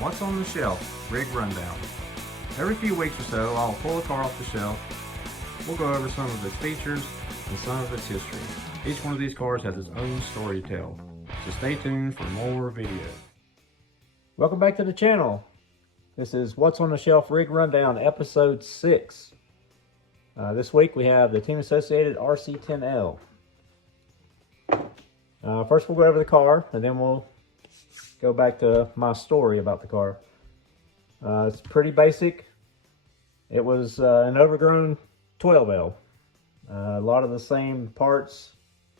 What's on the Shelf Rig Rundown. Every few weeks or so, I'll pull a car off the shelf. We'll go over some of its features and some of its history. Each one of these cars has its own story to tell, so stay tuned for more videos. Welcome back to the channel. This is What's on the Shelf Rig Rundown, episode 6. This week we have the Team Associated RC10L. First we'll go over the car, and then we'll go back to my story about the car. It's pretty basic. It was an overgrown 12L. A lot of the same parts.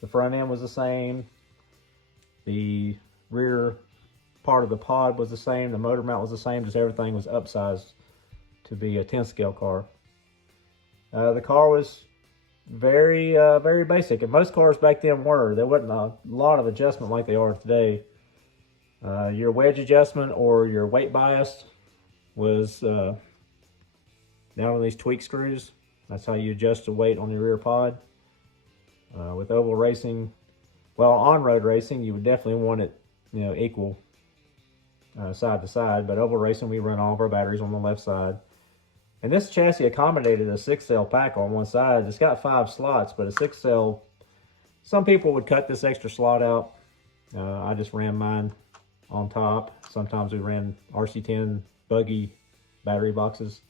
The front end was the same. The rear part of the pod was the same. The motor mount was the same. Just everything was upsized to be a 10 scale car. The car was very basic, and most cars back then were. There wasn't a lot of adjustment like they are today. Your wedge adjustment or your weight bias was down on these tweak screws. That's how you adjust the weight on your rear pod. With oval racing, well, on-road racing, you would definitely want it, equal side to side. But oval racing, we run all of our batteries on the left side. And this chassis accommodated a 6-cell pack on one side. It's got 5 slots, but a 6-cell, some people would cut this extra slot out. I just ran mine on top. Sometimes we ran RC10 buggy battery boxes.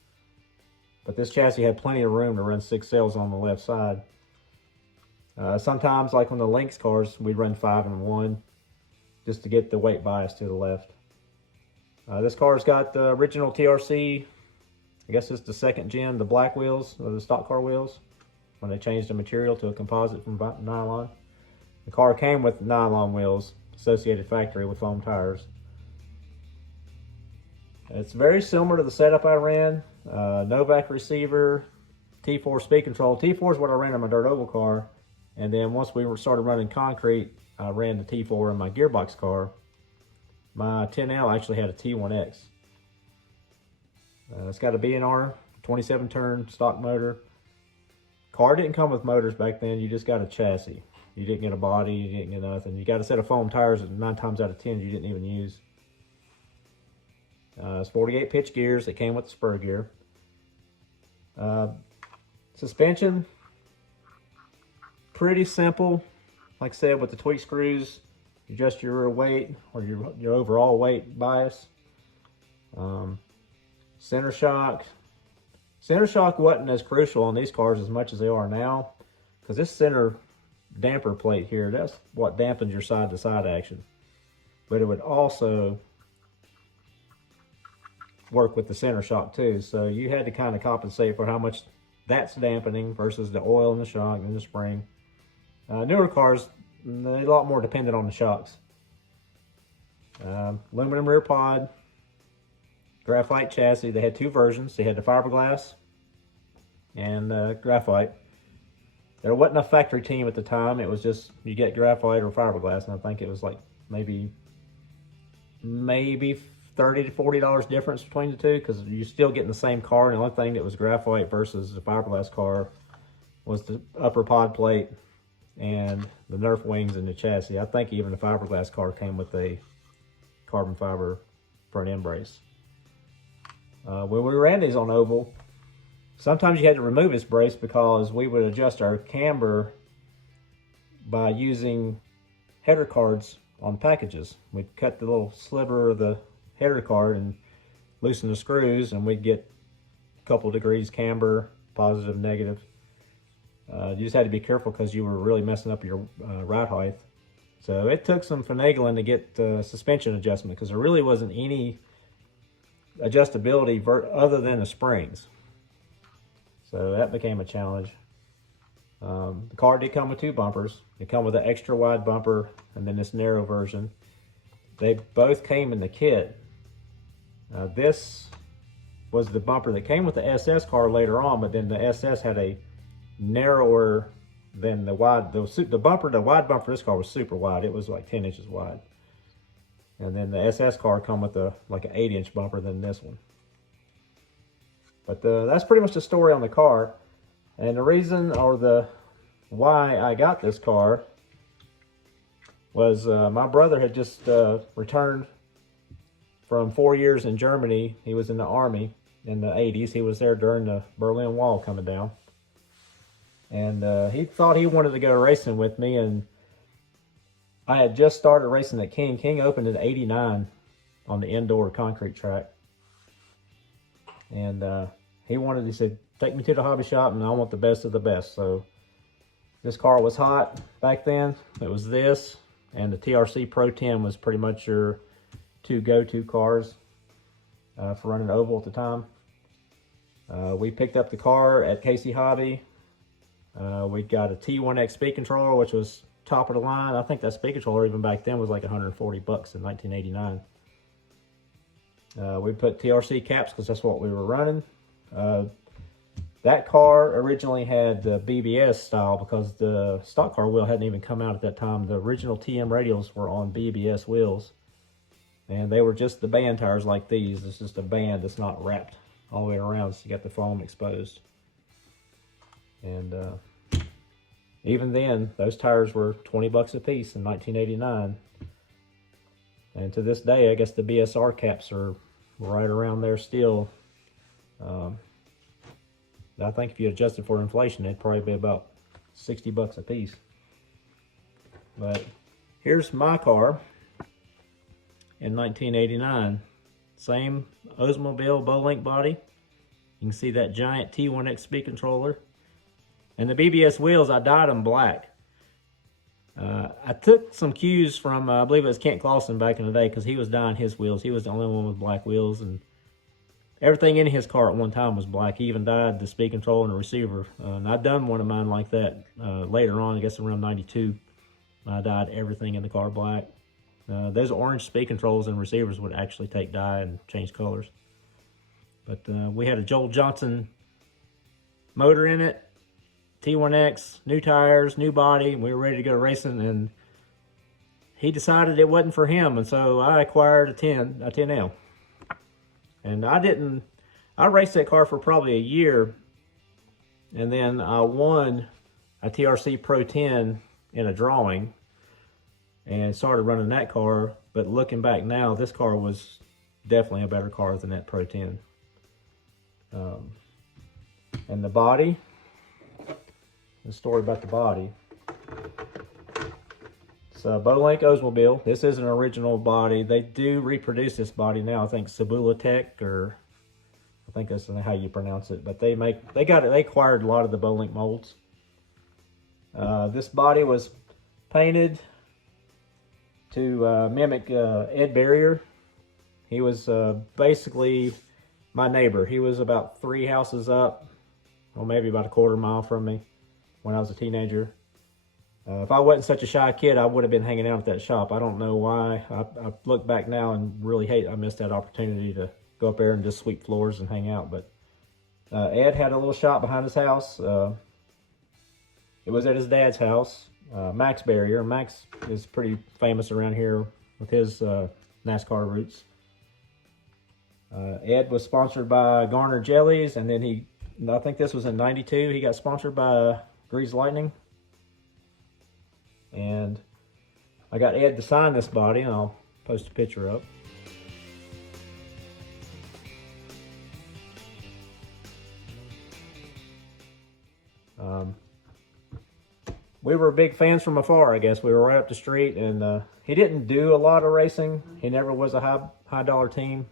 But this chassis had plenty of room to run 6 cells on the left side. Sometimes, like on the Lynx cars, we'd run 5 and 1 just to get the weight bias to the left. This car's got the original TRC. I guess it's the second gen, the black wheels, or the stock car wheels, when they changed the material to a composite from nylon. The car came with nylon wheels, Associated factory, with foam tires. It's very similar to the setup I ran. Novak receiver, T4 speed control. T4 is what I ran in my dirt oval car, and then once we started running concrete, I ran the T4 in my gearbox car. My 10L actually had a T1X. It's got a B&R, 27 turn stock motor. Car didn't come with motors back then. You just got a chassis. You didn't get a body, you didn't get nothing. You got a set of foam tires that 9 times out of 10 you didn't even use. It's 48 pitch gears that came with the spur gear. Suspension, pretty simple. Like I said, with the tweak screws, you adjust your rear weight or your overall weight bias. Center shock. Center shock wasn't as crucial on these cars as much as they are now, because this center damper plate here, that's what dampens your side-to-side action. But it would also work with the center shock too, so you had to kind of compensate for how much that's dampening versus the oil and the shock and the spring. Newer cars, they're a lot more dependent on the shocks. Aluminum rear pod, graphite chassis. They had 2 versions. They had the fiberglass and graphite. There wasn't a factory team at the time. It was just you get graphite or fiberglass, and I think it was like maybe $30 to $40 difference between the two, because you're still getting the same car. And the only thing that was graphite versus the fiberglass car was the upper pod plate and the Nerf wings in the chassis. I think even the fiberglass car came with a carbon fiber front end brace. When we ran these on oval, sometimes you had to remove this brace because we would adjust our camber by using header cards on packages. We'd cut the little sliver of the header card and loosen the screws, and we'd get a couple degrees camber, positive, negative. You just had to be careful because you were really messing up your ride height. So it took some finagling to get suspension adjustment, because there really wasn't any adjustability other than the springs. So that became a challenge. The car did come with 2 bumpers. It come with an extra wide bumper and then this narrow version. They both came in the kit. This was the bumper that came with the SS car later on, but then the SS had a narrower than the wide. The wide bumper for this car was super wide. It was like 10 inches wide. And then the SS car come with like an 8-inch bumper than this one. But that's pretty much the story on the car. And the reason, or the why I got this car, was my brother had just returned from 4 years in Germany. He was in the army in the 80s. He was there during the Berlin Wall coming down. And he thought he wanted to go racing with me, and I had just started racing at King. King opened in '89 on the indoor concrete track. And he said, take me to the hobby shop and I want the best of the best. So this car was hot back then. It was this, and the TRC Pro 10 was pretty much your two go-to cars for running oval at the time. We picked up the car at Casey Hobby. We got a T1X speed controller, which was top of the line. I think that speed controller even back then was like 140 bucks in 1989. We put TRC caps because that's what we were running. That car originally had the BBS style because the stock car wheel hadn't even come out at that time. The original TM radials were on BBS wheels, and they were just the band tires like these. It's just a band that's not wrapped all the way around, so you got the foam exposed. And even then, those tires were 20 bucks a piece in 1989. And to this day, I guess the BSR caps are right around there still. I think if you adjusted for inflation, it'd probably be about 60 bucks a piece. But here's my car in 1989. Same Oldsmobile Bowlink body. You can see that giant T1X speed controller. And the BBS wheels, I dyed them black. I took some cues from, I believe it was Kent Clausen back in the day, because he was dyeing his wheels. He was the only one with black wheels, and everything in his car at one time was black. He even dyed the speed control and the receiver. And I'd done one of mine like that later on, I guess around 92. I dyed everything in the car black. Those orange speed controls and receivers would actually take dye and change colors. But we had a Joel Johnson motor in it, T1X, new tires, new body. We were ready to go racing, and he decided it wasn't for him, and so I acquired a 10L. And I raced that car for probably a year, and then I won a TRC Pro 10 in a drawing and started running that car. But looking back now, this car was definitely a better car than that Pro 10. And the body, the story about the body. It's a Bowlink Oldsmobile. This is an original body. They do reproduce this body now. I think Cebula Tech, or I think that's how you pronounce it. But they acquired a lot of the Bowlink molds. This body was painted to mimic Ed Barrier. He was basically my neighbor. He was about 3 houses up, or maybe about a quarter mile from me when I was a teenager. If I wasn't such a shy kid, I would have been hanging out at that shop. I don't know why. I look back now and really hate I missed that opportunity to go up there and just sweep floors and hang out. But Ed had a little shop behind his house. It was at his dad's house, Max Barrier. Max is pretty famous around here with his NASCAR roots. Ed was sponsored by Garner Jellies, and then I think this was in '92, he got sponsored by Grease Lightning. And I got Ed to sign this body, and I'll post a picture up. We were big fans from afar, I guess. We were right up the street, and he didn't do a lot of racing. He never was a high dollar team,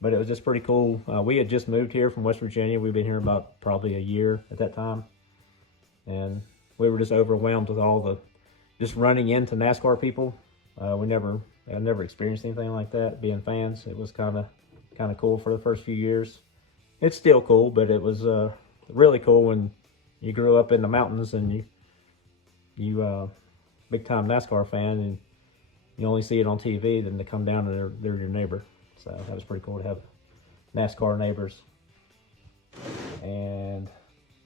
but it was just pretty cool. We had just moved here from West Virginia. We've been here about probably a year at that time, and we were just overwhelmed with all the just running into NASCAR people. I never experienced anything like that. Being fans, it was kind of cool for the first few years. It's still cool, but it was really cool when you grew up in the mountains and you big time NASCAR fan, and you only see it on TV. Then to come down and they're your neighbor. So that was pretty cool to have NASCAR neighbors. And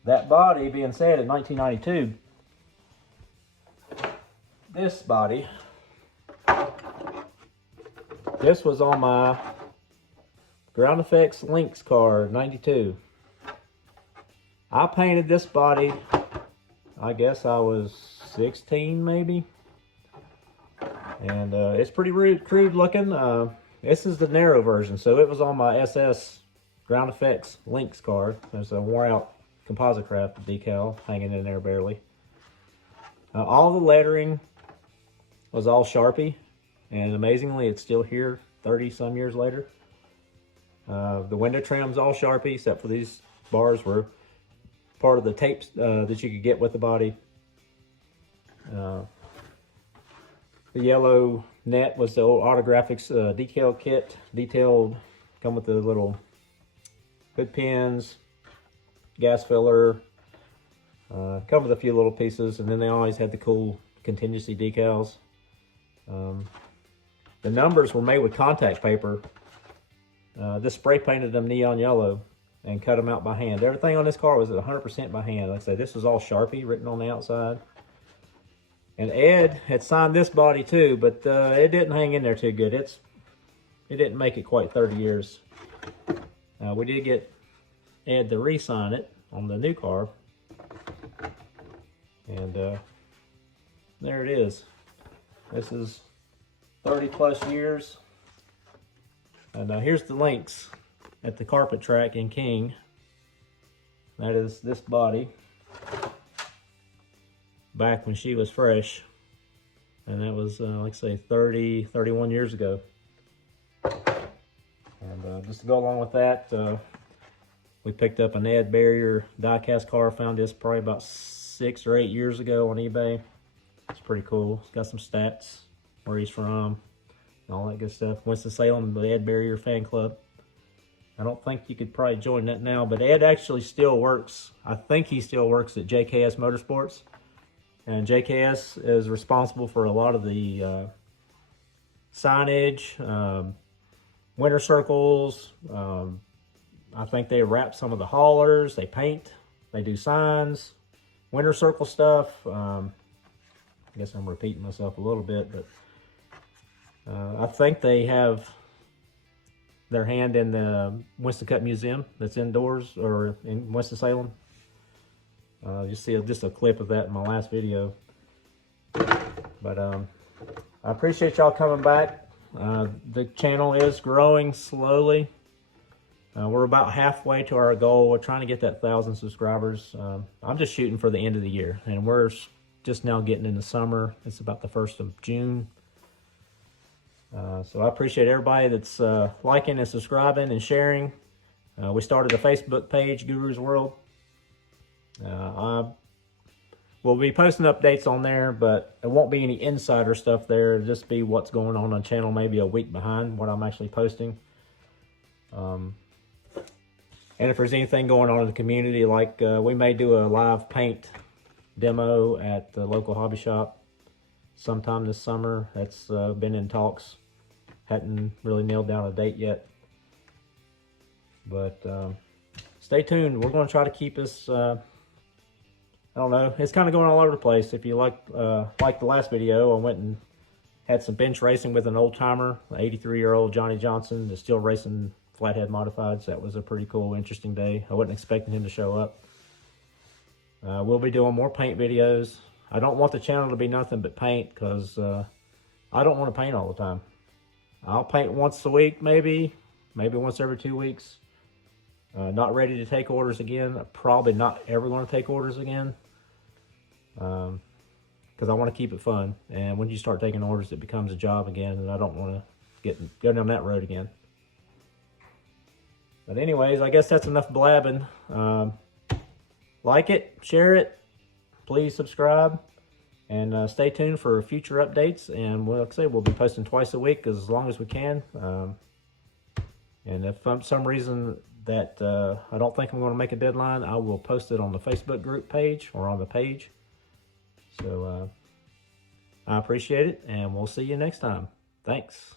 that body being said, in 1992. This body, this was on my Ground Effects Lynx car, 92. I painted this body, I guess I was 16 maybe. And it's pretty crude looking. This is the narrow version. So it was on my SS Ground Effects Lynx car. There's a wore out composite craft decal hanging in there barely. All the lettering was all Sharpie, and amazingly it's still here 30 some years later. The window trim's all Sharpie except for these bars were part of the tapes that you could get with the body. The yellow net was the old Autographics decal kit, detailed, come with the little hood pins, gas filler, come with a few little pieces, and then they always had the cool contingency decals. The numbers were made with contact paper. This spray painted them neon yellow and cut them out by hand. Everything on this car was 100% by hand. Like I say, this was all Sharpie written on the outside. And Ed had signed this body too, but it didn't hang in there too good. It didn't make it quite 30 years. We did get Ed to re-sign it on the new car. And there it is. This is 30 plus years. And here's the Lynx at the carpet track in King. That is this body back when she was fresh, and that was like I say 31 years ago. And just to go along with that, we picked up an Ed Barrier die-cast car. Found this probably about 6 or 8 years ago on eBay. It's pretty cool. It's got some stats, where he's from, and all that good stuff. Winston-Salem, the Ed Barrier fan club. I don't think you could probably join that now, but Ed actually still works. I think he still works at JKS Motorsports. And JKS is responsible for a lot of the signage, winter circles. I think they wrap some of the haulers. They paint. They do signs, winter circle stuff. I guess I'm repeating myself a little bit, but I think they have their hand in the Winston Cup Museum that's indoors or in Winston-Salem. You see just a clip of that in my last video. But I appreciate y'all coming back. The channel is growing slowly. We're about halfway to our goal. We're trying to get that 1,000 subscribers. I'm just shooting for the end of the year, and we're just now getting into summer. It's about the 1st of June. So I appreciate everybody that's liking and subscribing and sharing. We started a Facebook page, Guru's World. We'll be posting updates on there, but it won't be any insider stuff there. It'll just be what's going on the channel, maybe a week behind what I'm actually posting. And if there's anything going on in the community, like we may do a live paint demo at the local hobby shop sometime this summer. That's been in talks. Hadn't really nailed down a date yet. But stay tuned. We're going to try to keep this, I don't know, it's kind of going all over the place. If you like the last video, I went and had some bench racing with an old timer, 83-year-old Johnny Johnson, that's still racing flathead modifieds. That was a pretty cool, interesting day. I wasn't expecting him to show up. We'll be doing more paint videos. I don't want the channel to be nothing but paint, because I don't want to paint all the time. I'll paint once a week, maybe once every 2 weeks. Not ready to take orders again. Probably not ever going to take orders again, because I want to keep it fun. And when you start taking orders, it becomes a job again, and I don't want to go down that road again. But anyways, I guess that's enough blabbing. Like it, share it, please subscribe, and stay tuned for future updates. And like I say, we'll be posting twice a week as long as we can. And if for some reason that I don't think I'm going to make a deadline, I will post it on the Facebook group page or on the page. So I appreciate it, and we'll see you next time. Thanks.